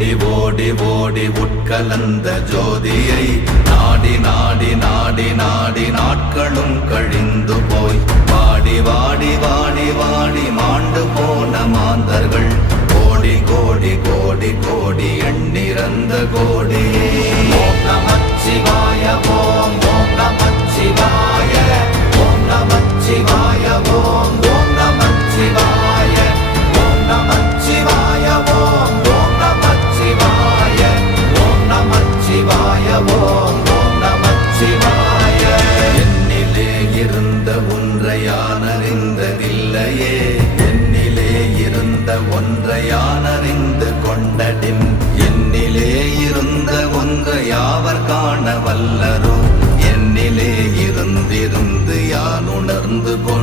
ஓடி ஓடி ஓடி உட்கலந்த ஜோதியை நாடி நாடி நாடி நாடி நாட்களும் கழிந்து போய் வாடி வாடி வாடி வாடி மாண்டு போன மாந்தர்கள் கோடி கோடி கோடி கோடி எண்ணிறந்த கோடி. ஓம் நமச்சிவாய ஓம் ஓம் நமச்சிவாய ஓம் நமச்சிவாய ஓம் ஓம் நமச்சிவாய ஓம் நமச்சிவாய ஓம் ஓம் நமச்சிவாய ஓம் நமச்சிவாய ஓம் ஓம் நமச்சிவாய. என்னிலே இருந்த ஒன்றை யான் அறிந்ததில்லையே, என்னிலே இருந்த ஒன்றை யான் அறிந்து கொண்டடின், என்னிலே இருந்த ஒன்றை யாவர் காண வல்லரோ, என்னிலே இருந்திருந்து யான் உணர்ந்து கொண்டேன்.